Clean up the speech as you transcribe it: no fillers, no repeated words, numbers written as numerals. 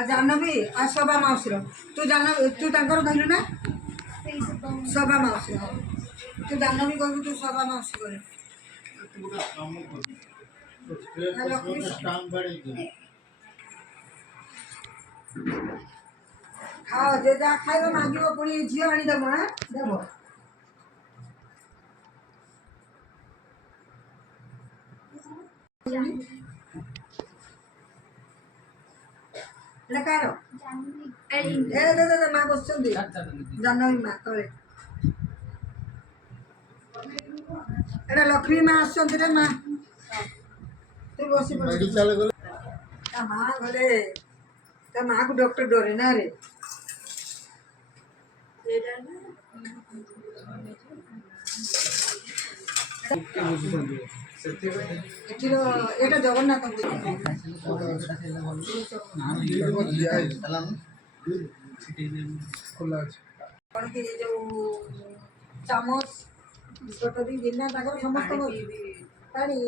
ଜାହ୍ନବୀ ଆଉ ଶୋଭା ମାଉସୀର ତୁ ତୁ ତାଙ୍କର ଧରିଲୁ ନା ଶୋଭା ମାଉସୀ ତୁ ଜାହ୍ନବୀ କହିବୁ ତୁ ଶୋଭା ମାଉସୀ କରେ ଖାଅ ଯେ ଯାହା ଖାଇବ ମାଗିବ ପୁଣି ଝିଅ ଆଣିଦେବ ହଁ ଦେବ କାର ମା ବସୁଛନ୍ତି ଜାହ୍ନବୀ ମା ତଳେ ଏଟା ଲକ୍ଷ୍ମୀ ମା ଆସୁଛନ୍ତି ରେ ମା ତୁ ବସି ତା ମା ଘରେ ତା ମାକୁ ଡକ୍ଟର ଡରେ ନା ରେ ଏଟା ଜଗନ୍ନାଥ କଣ କି ଯୋଉ ଚାମଚ ଛୋଟ ବି ଗିନା ତାଙ୍କର ସମସ୍ତଙ୍କ ପାଣି